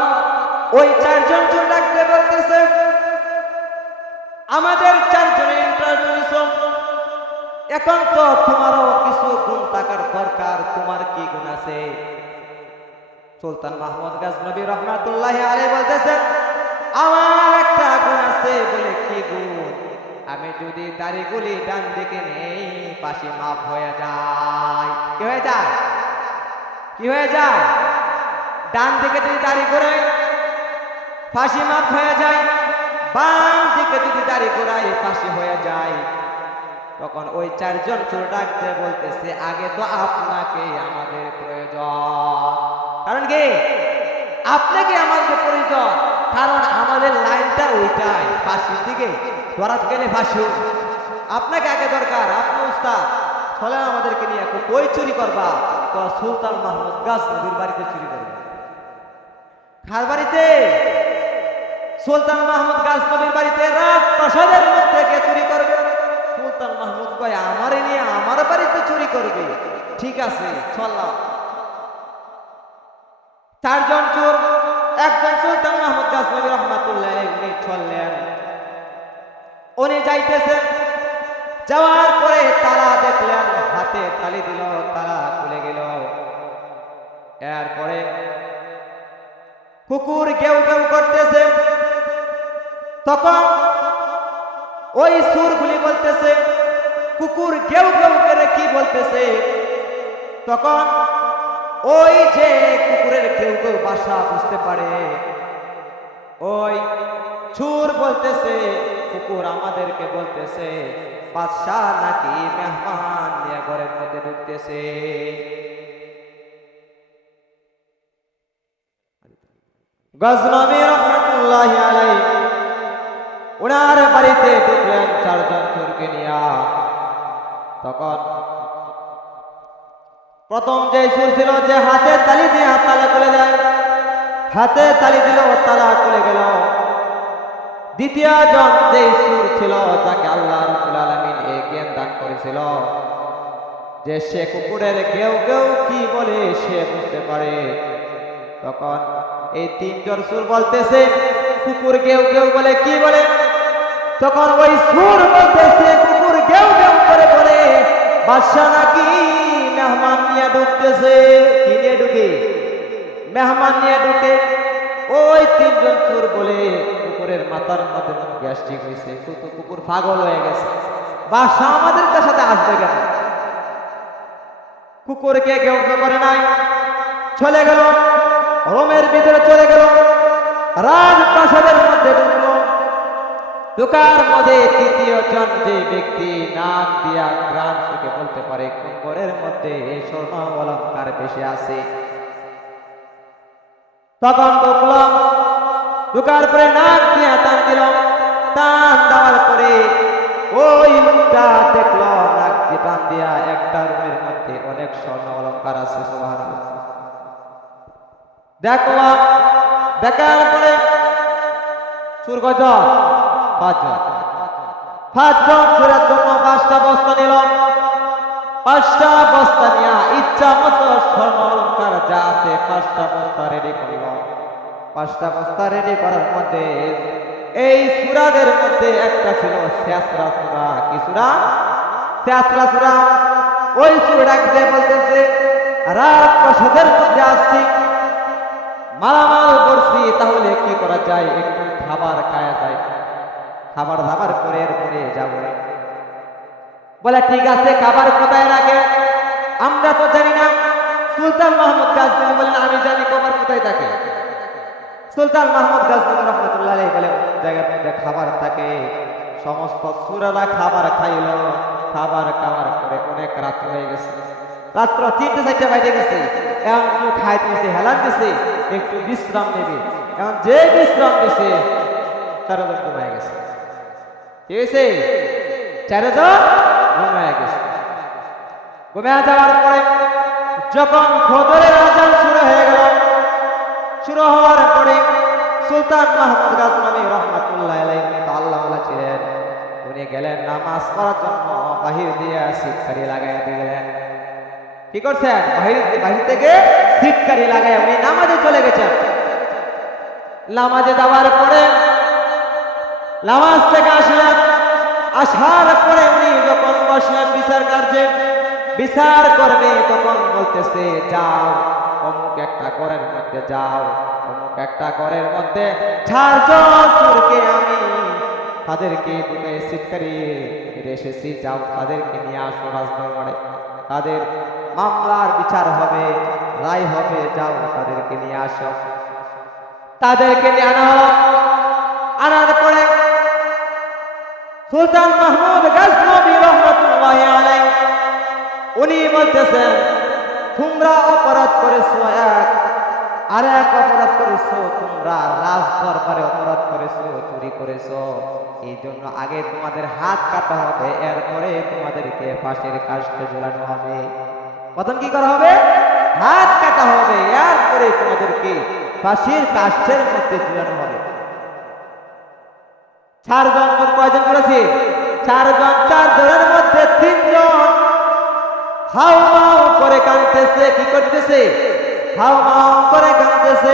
ওই চারজন চোর ডাকতে বলতেছে আমাদের চারজনের ইন্টারভিউ নিছো, এখন তো তোমারও কিছু গুণ থাকার দরকার, তোমার কি গুণ আছে? সুলতান মাহমুদ গজনবী রহমাতুল্লাহি আলাইহি বলতেছেন আমার একটা গুণ আছে। বলে কি গুণ? আমি যদি দাড়িগুলি ডান দিকে নেই পাশে মাপ হয়ে যায়। কি হয়ে যায়? কি হয়ে যায়? ডান দিকে যদি দাড়ি ঘোরাই ফাঁসি মাপ হয়ে যায়, বাম দিকে যদি দাড়ি ঘোরাই ফাঁসি হয়ে যায়। তখন ওই চারজন চোর ডাকতে বলতেছে আগে তো আপনাকে আমাদের প্রয়োজন। কারণ কি? আপনাকে আমাদের প্রয়োজন, কারণ আমাদের লাইনটা ওইটাই, ফাঁসির দিকে ধরাতে গেলে ফাঁসি। আপনাকে আগে দরকার, আপনি উস্তাদ, ফলে আমাদেরকে নিয়ে কই চুরি করবা? তো সুলতান মাহমুদ গজনবীর বাড়িতে চুরি করবে। কার বাড়িতে? সুলতান মাহমুদ গজনবীর বাড়িতে। রাত প্রাসাদের মধ্যে কে চুরি করবে? সুলতান মাহমুদ কয় আমারে নিয়ে আমার বাড়িতে চুরি করবে। ঠিক আছে চললাম। চারজন চোর, একজন সুলতান মাহমুদ গজনবী রহমাতুল্লাহ আলাইহি চললেন। উনি যাইতেছেন, যাওয়ার পরে তারা দেখলেন হাতে তালি দিল, তারা খুলে গেল। এরপরে কুকুর গেউ গেউ করতেছে। তখন ওই সুরগুলি বলতেছে কুকুর গেউ গেউ করে কি বলতেছে? তখন ওই যে কুকুরের গেউ গেউ ভাষা বুঝতে পারে, ওই সুর বলতেছে কুকুর আমাদেরকে বলতেছে বাদশাহ নাকি মেহমান নিয়ে ঘরের মধ্যে ঢুকতেছে। গজনবী রহমতুল্লাহি আলাইহি ওনার বাড়িতে ঢুকলেন চারজন চোরকে নিয়ে। তখন প্রথম যে চোর ছিল, যে হাতে তালি দিয়ে তালা খুলে দেয়, হাতে তালি দিল তালা খুলে গেল। দ্বিতীয় জন যে চোর ছিল, যাকে আল্লাহ রাব্বুল আলামিন এই জ্ঞান দান করেছিল যে সে কুকুরের গেউ গেউ কি বলে সে বুঝতে পারে, তখন এই তিনজন চোর বলতেছে কুকুর গেউ গেউ বলে কি বলে? তখন ওই চোর বলতেছে কুকুর গেউ গেউ করে বলে বাদশা নাকি মেহমান নিয়ে ঢুকতেছে। কি নিয়ে ঢুকে? মেহমান নিয়ে ঢুকে। ওই তিনজন চোর বলে কুকুরের মাথার মধ্যে গ্যাস্ট্রিক হয়েছে, কুকুর পাগল হয়ে গেছে, বাদশা আমাদের সাথে আসবে কেন? কুকুরকে কেউ করে নাই, চলে গেল রোমের ভিতরে, চলে গেল রাজপ্রাসাদের মধ্যে ঢুকলো। ঢুকার মধ্যে তৃতীয় জন যে ব্যক্তি নাক দিয়া গ্রাম থেকে বলতে পারে কুকুরের মধ্যে স্বর্ণ অলঙ্কার বেশি আছে, তখন ঢুকলো। ঢুকার পরে নাক দিয়া টান দিল, টান দেওয়ার পরে ওই লোকটা দেখলো নাক দিয়ে টান দিয়া একটা রুমের মধ্যে অনেক স্বর্ণ অলঙ্কার আছে। সুবহানাল্লাহ। দেখলো, দেখার পরে চোর কয়জন? পাঁচজন। পাঁচজন চোরের জন্য 5টা বস্তা নিল। 5টা বস্তা নিয়ে ইচ্ছা মতো স্বর্ণ অলঙ্কার যা আছে 5টা বস্তা রেডি করল। 5টা বস্তা রেডি করার মধ্যে এই সূরাদের মধ্যে একটা ছিল শেষরা সূরা। কি সূরা? শেষরা সূরা। ওই সূরা দিয়ে বলতেছে রাজপ্রাসাদের মধ্যে আসছি, মালামাল করছি, তাহলে কি করা যায়? একটু খাবার খাওয়া যায়, খাবার দাবার করে এরপরে যাবো। বলে ঠিক আছে, খাবার কোথায় রাখে? আমরা তো জানি না। সুলতান মাহমুদ গাজনবী বলেন আমি জানি খাবার কোথায় থাকে। সুলতান মাহমুদ গাজনবী রাহমাতুল্লাহ আলাইহি বলে জায়গার মধ্যে খাবার থাকে। সমস্ত সূরারা খাবার খাইল। খাবার খাওয়ার পরে অনেক রাত হয়ে গেছে, রাত্র 3-4 বাজে গেছে। এখন কেউ খাইতেছে, হেলান দিছে, একটু বিশ্রাম নেবে। এখন যে বিশ্রাম দিছে 4 জন ঘুমায় গেছে। ঠিক আছে, 4 জন ঘুমায় গেছে। ঘুমায় যাওয়ার পরে যখন ফজরের আযান শুরু হয়ে গেল, শুরু হওয়ার পরে সুলতান মাহমুদ গাজনবী রাহমাতুল্লাহ আলাইহি আল্লাহওয়ালা ছিলেন, উনি গেলেন নামাজ পড়ার জন্য। বাহির দিয়ে সিটকারি লাগাইয়া দিলেন। কি করছেন? বাহির থেকে সিটকারি লাগাইয়া উনি নামাজে চলে গেছেন। নামাজে যাওয়ার পরে নামাজ থেকে আসলেন। আসার পরে উনি যখন বসলেন বিচার কার্যে, বিচার করবে, তখন বলতেছে যাও অমুক একটা ঘরের মধ্যে যাও, অমুক একটা ঘরের মধ্যে 4 জন চোরকে আমি তাদেরকে দুটো সিটকারি এসেছি, যাও তাদেরকে নিয়ে আসো রাজদরবারে, তাদের মামলার বিচার হবে, রায় হবে, যাও তাদেরকে নিয়ে আসো। তাদেরকে নিয়ে আনা হলো। আনার পরে সুলতান মাহমুদ গাজনবী রাহমাতুল্লাহি আলাইহি উনি বলতেছেন তোমরা অপরাধ করেছো, আর এক অপরাধ করেছো, তোমরা রাজ দরবারে অপরাধ করেছো, চুরি করেছো। এই জন্য আগে তোমাদের হাত কাটা হবে, এরপরে তোমাদেরকে ফাঁসির কাস্টে ঝুলানো হবে। প্রথম কি করা হবে? হাত কাটা হবে, এরপরে তোমাদেরকে ফাঁসির কাস্টের মধ্যে ঝুলানো হবে। 4 জন কয়জন করেছে? 4 জন। 4 জনের মধ্যে 3 জন হাউ মাউ করে কাঁদতেছে। কি করতেছে? হাউ মাউ করে কাঁদতেছে,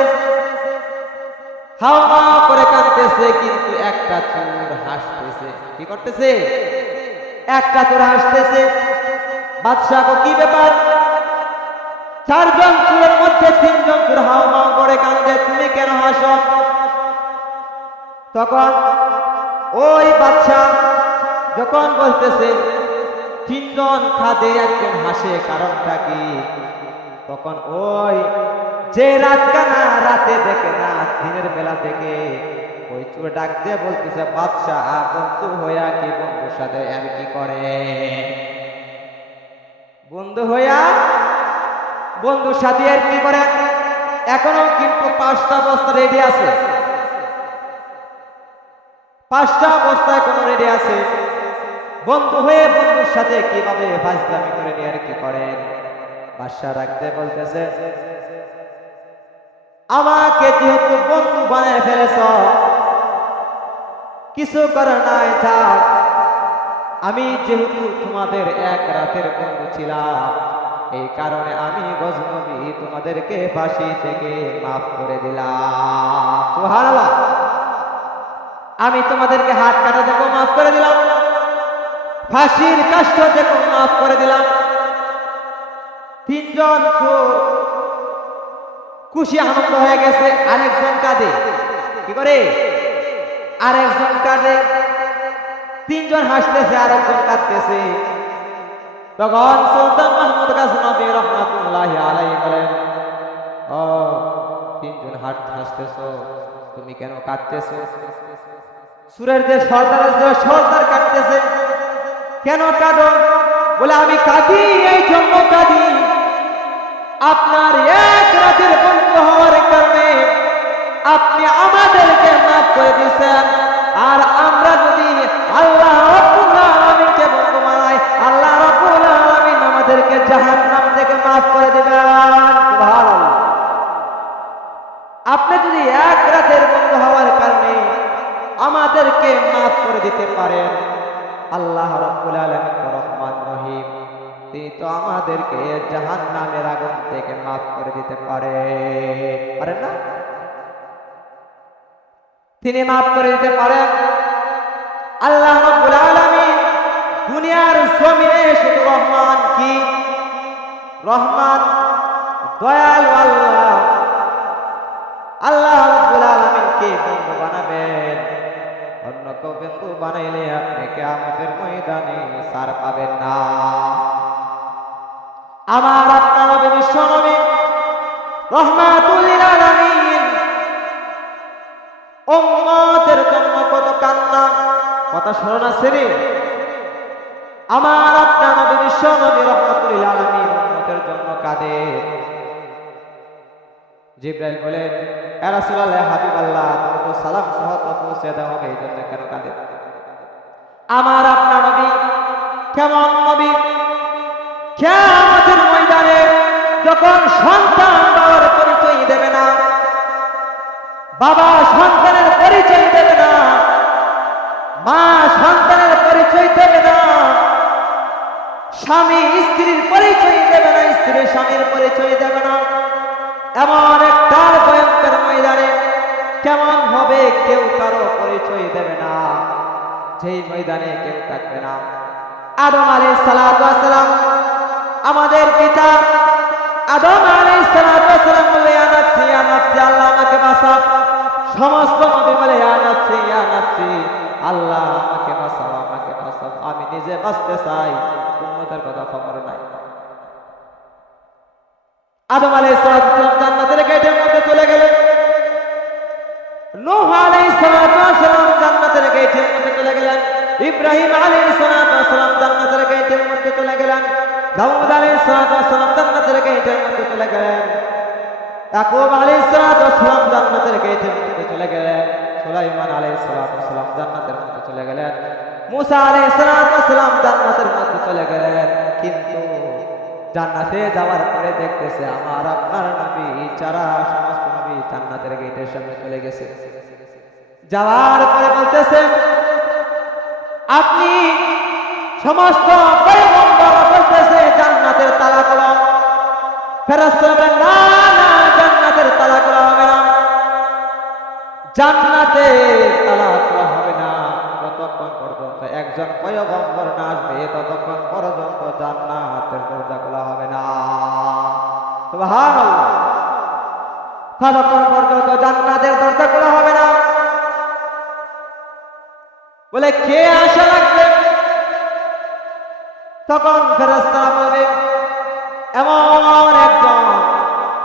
হাউ মাউ করে কাঁদতেছে। কিন্তু একটা চোর হাসতেছে। কি করতেছে? একটা চোর হাসতেছে। বাদশা কো কি ব্যাপার? 4 জন চোরের মধ্যে 3 জন চোর হাউ মাউ করে কাঁদে, তুমি কেন হাসো? তখন ওই বাদশা যখন বলতেছে 3 জন খাদে, একজন হাসে, কারণটা কি? তখন ওই যে রাতকানা রাতে দেখে না, দিনের বেলা দেখে, ওই ওই চোর ডাক দিয়ে বলতেছে, বাদশাহ বন্ধু হইয়া কি বন্ধুর সাথে আর কি করে? বন্ধু হইয়া বন্ধুর সাথে আর কি করে? এখনো কিন্তু 5টা বস্তা রেডি আছে, 5টা বস্তা এখনো রেডি আছে। বন্ধু হয়ে বন্ধুর সাথে কিভাবে ফাজলামি করে নিয়ে আর কি করেন? বাদশা রাখতে বলতেছে, আমাকে যেহেতু বন্ধু বানায় ফেলেছ, কিছু করে নাই, যাক আমি যেহেতু তোমাদের এক রাতের বন্ধু ছিলাম, এই কারণে আমি গজনবী তোমাদেরকে ফাঁসি থেকে মাফ করে দিলাম। সুবহানাল্লাহ। আমি তোমাদেরকে হাত কাটা থেকে মাফ করে দিলাম, ফাঁসির কাষ্ঠ থেকে মাফ করে দিলাম। 3 জন চোর খুশি আনন্দ হয়ে গেছে। আরেকজন কাঁদে, কি করে? আরেকজন কাঁদে। 3 জন হাসতেছে, আরেকজন কাঁদতেছে। তখন সুলতান মাহমুদ গজনবী রহমাতুল্লাহি আলাইহি বলেন, ও 3 জন হাসতেছো, তুমি কেন কাঁদতেছো? সুরের যে সর্দার আছে, সর্দার কাঁদতেছে। কেন কাঁদো? বলে আমি কাঁদি এই জন্য কাঁদি, আপনার এক রাতের বন্ধু হওয়ার কারণে আপনি আমাদেরকে মাফ করে দিয়েছেন। আর আমরা যদি আল্লাহ রাব্বুল আলামিনকে বন্ধু বানাই, আল্লাহ রাব্বুল আলামিন আমাদেরকে জাহান্নাম থেকে মাফ করে দিবেন। সুবহানাল্লাহ। আপনি যদি এক রাতের বন্ধু হওয়ার কারণে আমাদেরকে মাফ করে দিতে পারেন, আল্লাহ রাব্বুল আলামিন রহমান রহিম, তিনি তো আমাদেরকে জাহান্নামের আগুন থেকে মাফ করে দিতে পারেন না? তিনি মাফ করে দিতে পারেন। আল্লাহ রাব্বুল আলামিন দুনিয়ার জমিনে শুধু রহমান, কি রহমান, দয়ালু আল্লাহ। আল্লাহ রাব্বুল আলামিনকে বন্ধু বানাবেন, অন্য কেউ বন্ধু বানাইলে আপনি কিয়ামতের ময়দানে ছাড় পাবেন না। আমার আপনার নবী বিশ্ব নবী রহমাতুল লিল আলামিন উম্মতের জন্য কত কান্না, কথা শোনা আছে রে। আমার আপনার নবী বিশ্ব নবী রহমাতুল লিল আলামিন উম্মতের জন্য কাঁদে। জিবরাইল বলেন, ইয়া রাসূলুল্লাহ, হাবিবাল্লাহ, তোমাকে সালাম সহ তো পৌঁছে দেওয়া হবে, এই জন্য কেন কাঁদে? আমার আপনার নবী কেমন নবী? কিয়ামতের ময়দানে যখন সন্তান বাবার পরিচয় দেবে না, বাবা সন্তানের পরিচয় দেবে না, মা সন্তানের পরিচয় দেবে না, স্বামী স্ত্রীর পরিচয় দেবে না, স্ত্রী স্বামীর পরিচয় দেবে না, এমন একটা ভয়ঙ্কর ময়দানে কেমন হবে? কেউ কারো পরিচয় দেবে না, যেই ময়দানে কেউ থাকবে না। আদম আলাইহিস সালাতু ওয়াস সালাম, আমাদের পিতা আদম আলাইহিস সালাতু ওয়াস সালাম বলে, ইয়া নাফসি ইয়া নাফসি, আল্লাহ আমাকে বাঁচাও। সমস্ত নবী বলে, ইয়া নাফসি ইয়া নাফসি, আল্লাহ আমাকে বাঁচাও, আমাকে বাঁচাও, আমি নিজে বাঁচতে চাই, উম্মতের কথা খবর নাই। আদম আলাইহিস সালাতু ওয়াস সালাম জান্নাতের গেটের মধ্যে চলে গেলেন। নূহ আলাইহিস সালাতু ওয়াস সালাম জান্নাতের গেটের মধ্যে চলে গেলেন। ইব্রাহিম আলাইহিস সালাতু ওয়াস সালাম জান্নাতের গেটের মধ্যে চলে গেলেন। দাউদ আলাইহিস সালাতু ওয়াস সালাম জান্নাতের গেটের মধ্যে চলে গেলেন। ইয়াকুব আলাইহিস সালাতু ওয়াস সালাম জান্নাতের গেটের মধ্যে চলে গেলেন। সুলাইমান আলাইহিস সালাতু ওয়াস সালাম জান্নাতের মধ্যে চলে গেলেন। মুসা আলাইহিস সালাতু ওয়াস সালাম জান্নাতের মধ্যে চলে গেলেন। কিন্তু জান্নাতে যাওয়ার পরে দেখতেছে আমার আপনার নবী যারা সমস্ত নবী জান্নাতের গেটের সামনে চলে গেছে। যাওয়ার পরে বলতেছে, আপনি সমস্ত পয়গম্বর বলতেছে জান্নাতের তালা খোলা। ফেরেশতা বলেন, না না, জান্নাতের তালা খোলা হবে না, জান্নাতের তালা খোলা হবে না যতক্ষণ পর্যন্ত একজন পয়গম্বর না আসবে, ততক্ষণ পর্যন্ত জান্নাতের দরজা খোলা হবে না। সুবহানাল্লাহ। ততক্ষণ পর্যন্ত জান্নাতের দরজা খোলা হবে না। বলে, কে আসা লাগবে? তখন ফেরেশতারা বলবে, এমন একজন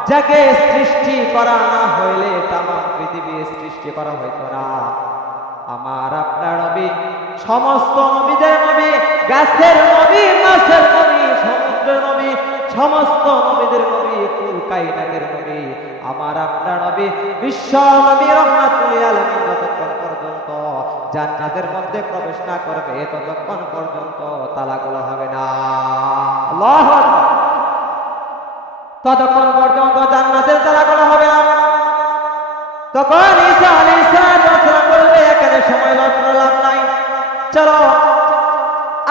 যাকে সৃষ্টি করা না হইলে তামাম পৃথিবী সৃষ্টি করা হইতো না। আমার আপনার নবী সমস্ত নবীদের নবী, গাছের নবী, মাছের নবী, সমুদ্রের নবী, সমস্ত নবীদের নবী, কুল কায়নাতের নবী। আমার আপনার নবী বিশ্ব নবী রহমাতুল লিল আলামিন যতক্ষণ পর্যন্ত জান্নাতের মধ্যে প্রবেশ না করবে ততক্ষণ পর্যন্ত তালাগুলো হবে না। আল্লাহু আকবার। ততক্ষণ পর্যন্ত জান্নাতের তালাগুলো হবে না। তখন ঈসা আলাইহিস সালাম বলবে এখানে সময় নষ্ট করে লাভ নাই, চলো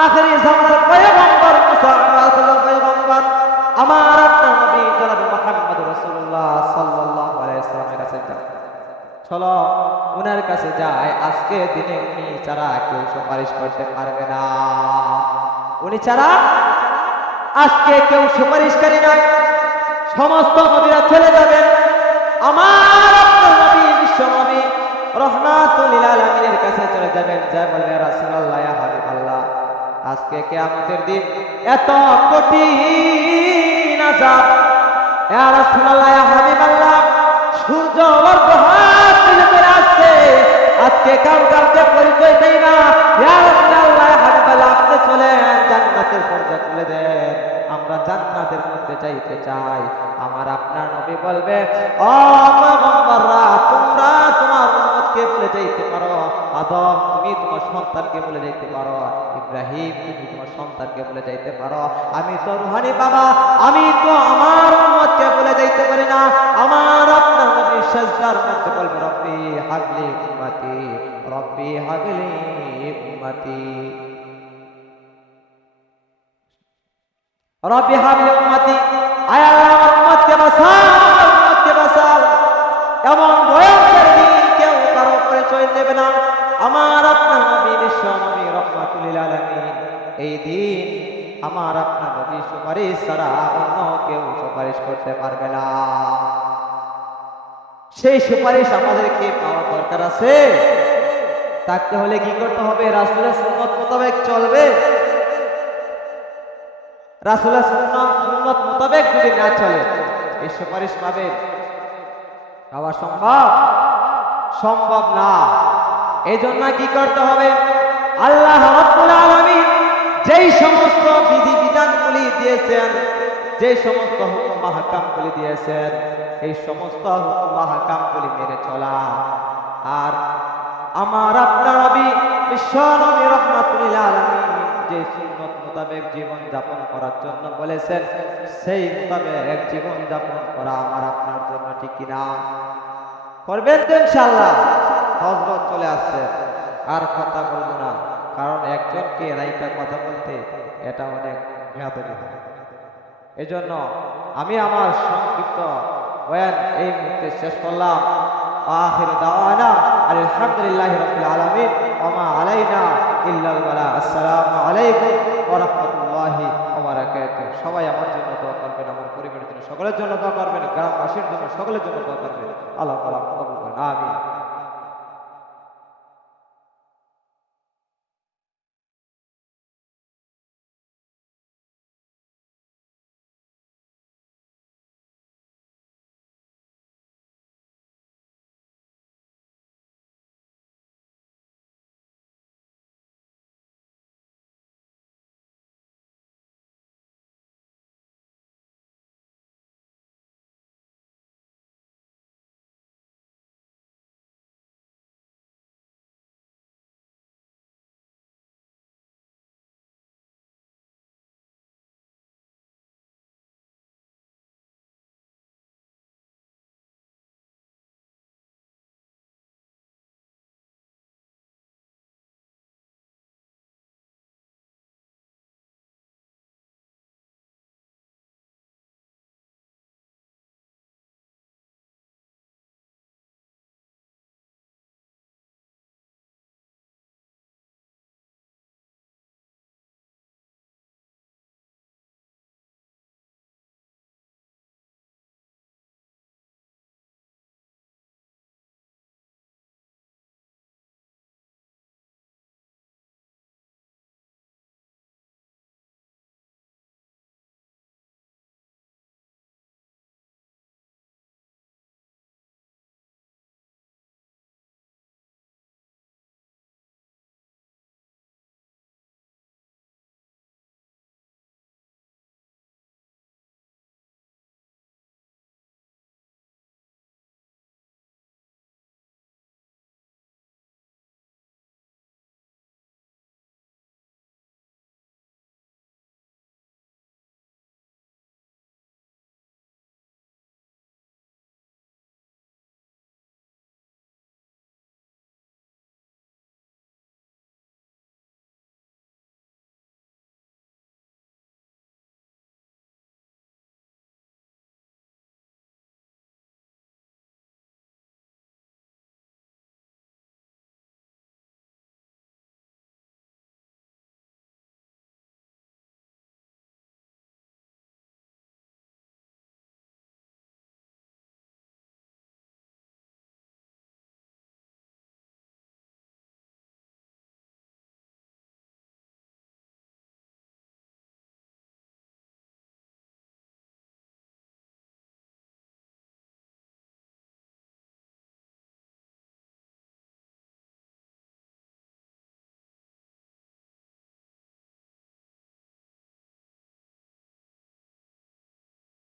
আখেরি জামানার পয়গম্বর মুসা আলাইহিস পয়গম্বর আমার আপনার নবী জনাব মুহাম্মদ রাসূলুল্লাহ সাল্লাল্লাহু আলাইহি সাল্লামের কাছে যাও, চলো উনার কাছে যায়। আজকে দিনে উনি ছাড়া কেউ সুপারিশ করতে পারবে না, উনি ছাড়া আজকে কেউ সুপারিশকারী নাই। সমস্ত নবীরা চলে যাবেন, আমার আপনার নবী বিশ্ব নবী রহমাতুল লিল আলামিনের কাছে চলে যাবেন। যা বলবে রাসূলুল্লাহ ইয়া হাবিবাল্লাহ, আজকে কিয়ামতের দিন এত কঠিন আযাব, ইয়া রাসূলুল্লাহ ইয়া হাবিবাল্লাহ, সূর্য অর্ধহাত করে আসছে, আজকে কাউকে পরিচয় দেই না। ইয়া রাসূলুল্লাহ ইয়া হাবিবাল্লাহ, আপনি চলেন জান্নাতের দরজা খুলে দেন, আমরা জান্নাতের মধ্যে যাইতে চাই। আমার আপনার নবী বলবে, ও পয়গম্বররা, তোমরা তোমার উম্মতকে বলে যাইতে পারো, আদম তুমি তোমার সন্তানকে বলে যাইতে পারো, ইব্রাহিম তুমি তোমার সন্তানকে বলে যাইতে পারো, আমি তো রুহানি বাবা, আমি তো আমার উম্মতকে বলে যাইতে পারি না। আমার আপনার নবী সিজদার মধ্যে বলবে, রব্বি হাবলি উম্মতি, রব্বি হাবলি উম্মতি, রব্বি হাবলি উম্মতি, আয় আল্লাহ আমার উম্মতকে বাঁচাও, আমার উম্মতকে বাঁচাও। এমন ভয়ঙ্কর দিন কেউ কারো পরিচয় দেবে না। আমার আপনার নবী বিশ্ব নবী রহমাতুল লিল আলামিন, এই দিন আমার আপনার নবী সুপারিশ ছাড়া অন্য কেউ সুপারিশ করতে পারবে না। সেই সুপারিশ আমাদেরকে পাওয়ার দরকার আছে। থাকতে হলে কি করতে হবে? রাসূলের সুন্নাত মোতাবেক চলবে। রাসূলের সুন্নাত মোতাবেক যদি না চলে এই সুপারিশ পাবে পাওয়া সম্ভব না। এই জন্য কি করতে হবে? আল্লাহ রাব্বুল আলামিন যেই সমস্ত বিধি বিধানগুলি দিয়েছেন, যে সমস্ত হুকুম মাহকামগুলি দিয়েছেন, এই সমস্ত হুকুম মাহকামগুলি মেনে চলা। আর আমার আপনার নবী বিশ্ব নবী রহমাতুল লিল আলামিন যে সুন্নাত মোতাবেক জীবন যাপন করার জন্য বলেছেন, সেই মোতাবেক জীবন যাপন করা আমার আপনার জন্য ঠিক কিনা? করবেন তো ইনশাআল্লাহ। হযরত চলে আসছে, আর কথা বলবো না, কারণ একজনকে রাইকা কথা বলতে এটা অনেক বেয়াদবি হয়। এজন্য আমি আমার সংক্ষিপ্ত বয়ান এই মুহূর্তে শেষ করলাম। আখিরু দাওয়ানা আলহামদুলিল্লাহি রাব্বিল আলামিন ওয়া মা আলাইনা ইল্লাল বালাগ। আসসালামু আলাইকুম ওয়া রাহমাতুল্লাহি ওয়া বারাকাতুহু। সবাই আমার জন্য দোয়া করবেন, আমার পরিবারের জন্য সকলের জন্য দোয়া করবেন, গ্রামবাসীর জন্য সকলের জন্য দোয়া করবেন। আল্লাহ তাআলা কবুল করুন। আমিন।